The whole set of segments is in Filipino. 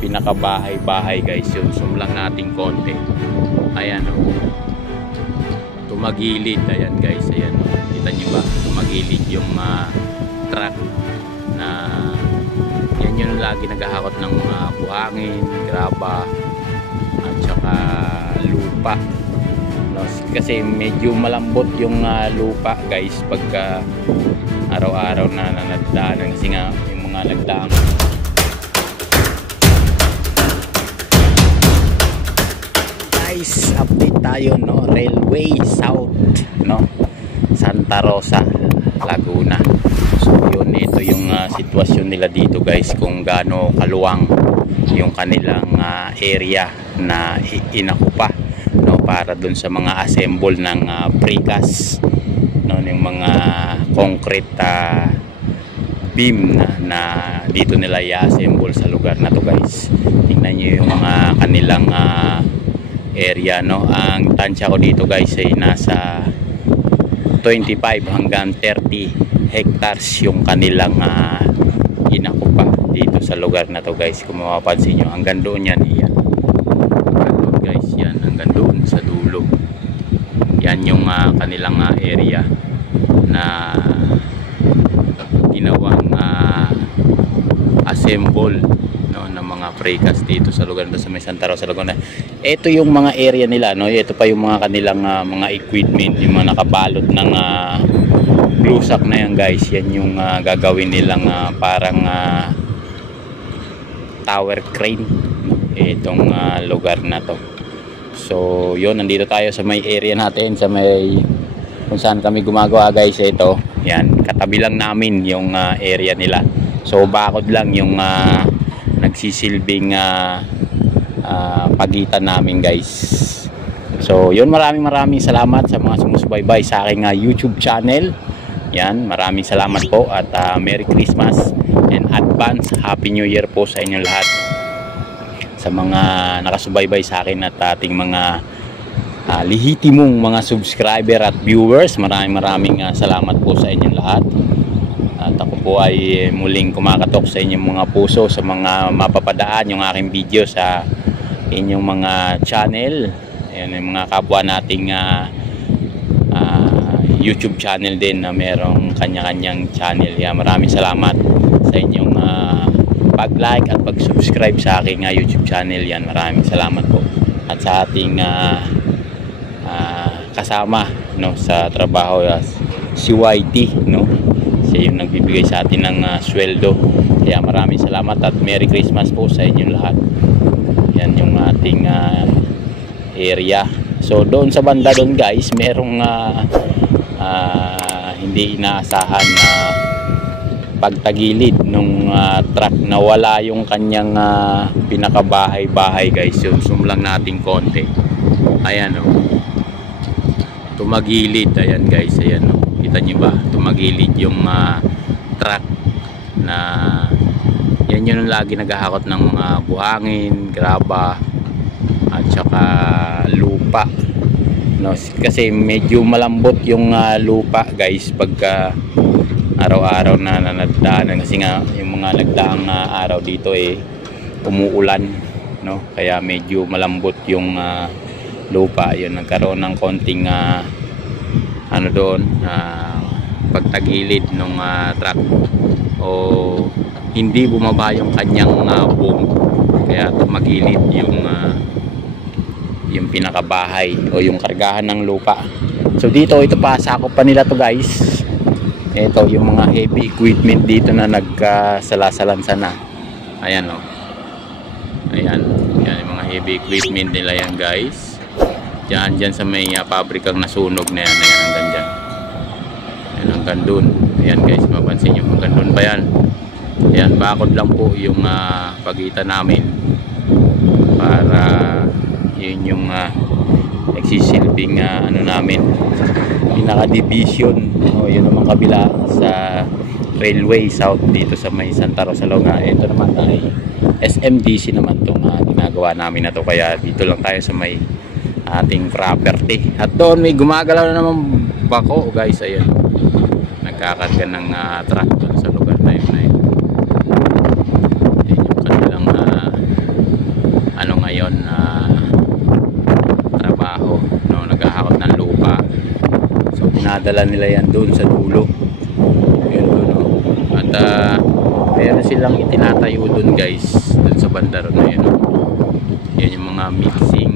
pinakabahay-bahay guys. Yung zoom lang natin konti. Ayan o. Tumagilid. Ayan guys. Ayan o. Kita nyo ba? Tumagilid yung truck na yan yung lagi naghahakot ng mga buhangin, graba at saka lupa. No, kasi medyo malambot yung lupa guys pagka araw-araw na nadaanan kasi nga yung mga nagdaang guys, update tayo no, Railway South no, Santa Rosa, Laguna. So yun, ito yung sitwasyon nila dito guys, kung gaano kaluwang yung kanilang area na inakupa no, para dun sa mga assemble ng precast no, yung mga concrete beam na dito nila i-assemble sa lugar na to guys. Tingnan nyo yung mga kanilang area no. Ang tansya ko dito guys ay nasa 25 hanggang 30 hectares yung kanilang inakupa dito sa lugar na to guys. Kung mapapansin nyo, hanggang doon yan, yan. Hanggang doon guys, yan, hanggang doon sa dulo. Yan yung kanilang area na ginawang assemble no, ng mga precast dito sa lugar na sa may Santa Rosa, Laguna. Ito yung mga area nila no. Ito pa yung mga kanilang mga equipment, yung mga nakabalot ng blusak na yan guys. Yan yung gagawin nilang parang tower crane no? Itong lugar na to. So yun, nandito tayo sa may area natin, sa may kung saan kami gumagawa guys. Ito, yan, katabi lang namin yung area nila. So bakod lang yung nagsisilbing pagitan namin guys. So yun, maraming salamat sa mga sumusubaybay sa aking YouTube channel. Yan, maraming salamat po at Merry Christmas and advance Happy New Year po sa inyong lahat. Sa mga nakasubaybay sa akin at ating mga lihitimong mga subscriber at viewers, maraming salamat po sa inyong lahat. At ako po ay muling kumakatok sa inyong mga puso sa mga mapapadaan yung aking video sa inyong mga channel. Ayan, yung mga kapwa nating YouTube channel din na merong kanya-kanyang channel. Yan, maraming salamat sa inyong pag-like at pag-subscribe sa aking YouTube channel. Yan, maraming salamat po. At sa ating kasama no, sa trabaho, si YT no, siya yung nagbibigay sa atin ng sweldo. Kaya maraming salamat at Merry Christmas po sa inyong lahat. Yan yung ating area. So doon sa banda doon guys, merong hindi inaasahan na pagtagilid nung truck na wala yung kanyang pinakabahay-bahay guys. Yun, zoom lang natin konti. Ayan o, tumagilid. Ayan guys, ayan o, kita nyo ba? Tumagilid yung truck na yan yung lagi naghahakot ng mga buhangin, graba at saka lupa no, kasi medyo malambot yung lupa guys pagka araw-araw na nadaanan kasi nga yung mga nagdaang araw dito umuulan no, kaya medyo malambot yung lupa. Yun, nagkaroon ng konting ano doon, pagtagilid ng truck o hindi bumaba yung kanyang boom, kaya tumagilid yung pinakabahay o yung kargahan ng lupa. So dito, ito pa, sakop pa nila to guys. Ito yung mga heavy equipment dito na nagkasalasalansa na. Ayan o, ayan, yan yung mga heavy equipment nila yan guys. Dyan sa may pabrikang nasunog na yan, ayan, hanggang dyan, ayan, hanggang dun. Ayan guys, mapansin nyo, hanggang dun pa yan. Ayan, bakod lang po yung pagitan namin para yun yung nagsisilbing ano namin, pinaka-division o yun naman kabila sa Railway South dito sa may Santa Rosa, Laguna. Ito naman ay SMDC naman itong ginagawa namin na to, kaya dito lang tayo sa may ating property. At doon may gumagalaw na naman bako guys. Ayan, nagkakarga ng truck sa lugar na yun. Ayan yung kanilang dinadala nila yan doon sa dulo. Yun doon, oh. At meron silang itinatayo doon guys, doon sa bandaro na yun, oh. Yan yung mga mixing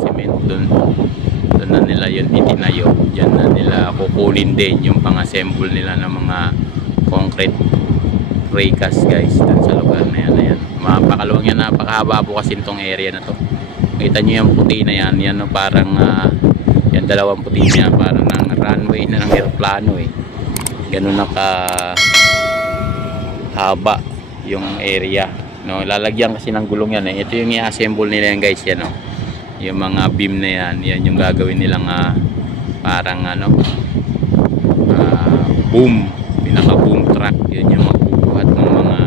cement doon. Doon na nila yun itinayo. Diyan na nila kukunin din yung pang-assemble nila ng mga concrete precast guys, doon sa lugar na yan. Ayan. Mapakalawang yan, napakahaba po kasi itong area na to. Kita nyo yung puti na yan, yan no, parang yan dalawang puti niya, parang ng runway na ng aeroplano eh. Ganun na ka haba yung area, no. Lalagyan kasi ng gulong yan eh. Ito yung i-assemble nila yan guys, yan no. Yung mga beam na yan, yan yung gagawin nilang parang boom, pinaka boom truck. Yun yung magbubuhat ng mga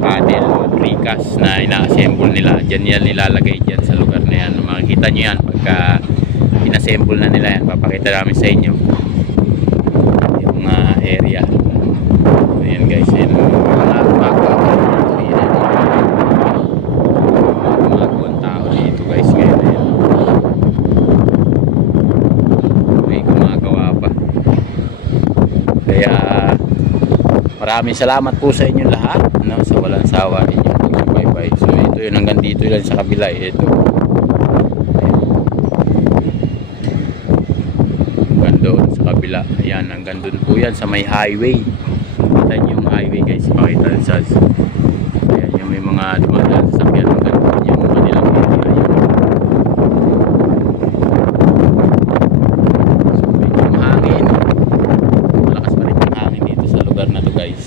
panel o precast na ina-assemble nila. Diyan yan nilalagay dyan sa lugar na yan. Makikita nyo yan pagka inassemble na nila yan. Papakita namin sa inyo yung area. Ayan guys, yan mga gumagawang tao dito guys. Ngayon ayan, may gumagawa pa. Kaya maraming salamat po sa inyo lahat, no, sa walang sawa ninyo pagsubaybay. So ito yun, hanggang dito lang sa kabila. Ito hanggang doon sa kabila. Ayan, hanggang doon po yan sa may highway. Kita nyo yung highway guys, pakita sa ayan, yung may mga dumadaan sa sakyan. Hanggang doon yung kanilang area. So medyo mahangin, malakas pa rin yung hangin dito sa lugar na to guys.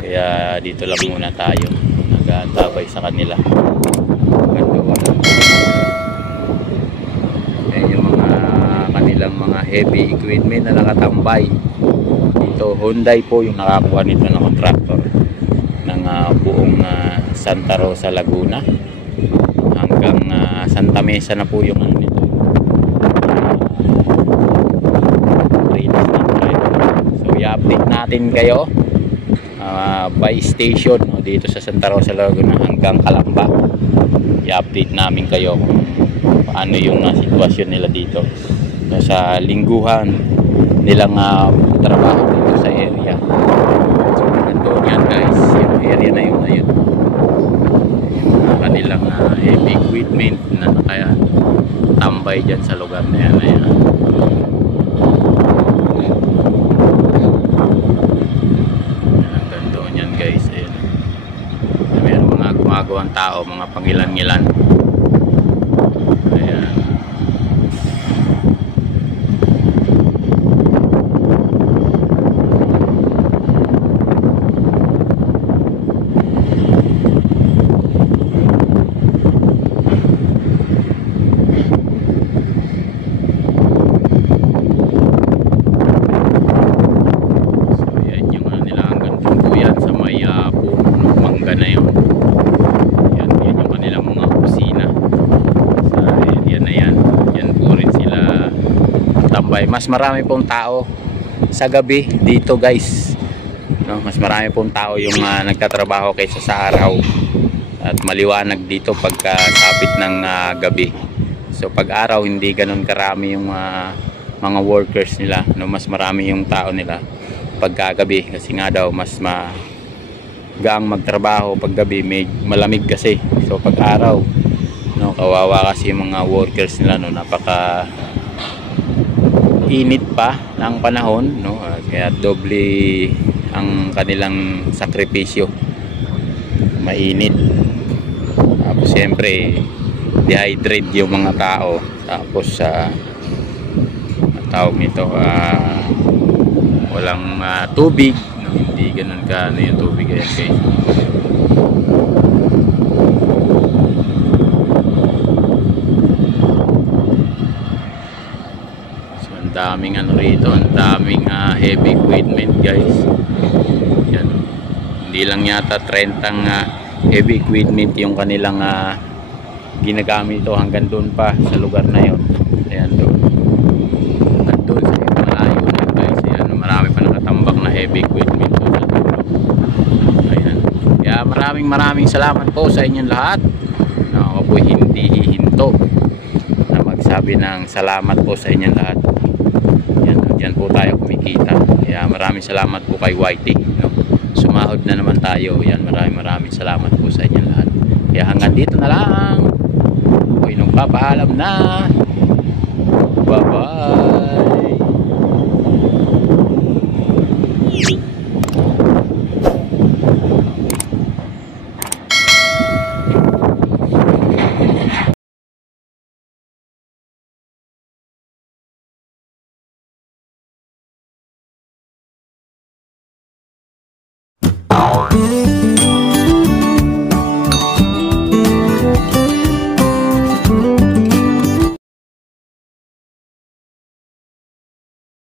Kaya dito lang muna tayo, nag-aantabay sa kanila. Ganda. Ayan yung mga kanilang mga heavy equipment na nakatambay dito. Hyundai po yung nakakuha nito na contractor ng buong Santa Rosa, Laguna hanggang Santa Mesa na po yung nito. So i-update natin kayo by station, no, dito sa Santa Rosa, Laguna hanggang Calamba. I-update namin kayo kung paano yung sitwasyon nila dito, no, sa lingguhan nilang trabaho dito sa area. So ganito yan guys, yung area na yun, yung kanilang heavy equipment na kaya tambay dyan sa lugar na yan. Ayan. Guys, ayan. Mayroon mga gumagawang tao, mga pangilan-ngilan. Ayan. Na yun. Yan yung kanilang mga opisina sa area na yan. Yan po rin sila tambay. Mas marami pong tao sa gabi dito guys, no? Mas marami pong tao yung nagtatrabaho kaysa sa araw, at maliwanag dito pagka sabit ng gabi. So pag araw hindi ganun karami yung mga workers nila, no? Mas marami yung tao nila pagkagabi kasi nga daw mas gaang magtrabaho pag gabi, may malamig kasi. So pag araw, no, kawawa kasi yung mga workers nila, no, napaka init pa ng panahon, no, kaya doble ang kanilang sakripisyo, mainit. Tapos siyempre dehydrate yung mga tao, tapos tawag nito walang tubig. Hindi ganun ka yung tubig ayan guys. So ang daming rito, ang daming heavy equipment guys. Yan. Hindi lang yata 30 heavy equipment yung kanilang ginagamit ito, hanggang doon pa sa lugar na yon. Ayan doon. Hanggang doon sa malayo na guys. Ayan, marami pa nakatambak na heavy equipment doon sa dulo. Ayan. Kaya maraming salamat po sa inyong lahat. Ako po hindi hihinto na magsabi ng salamat po sa inyong lahat. Diyan po tayo kumikita. Kaya maraming salamat po kay Whitey, no? Sumahod na naman tayo. Yan, maraming salamat po sa inyo lahat. Kaya hanggang dito na lang. Ako'y nagpapaalam na. Bye bye.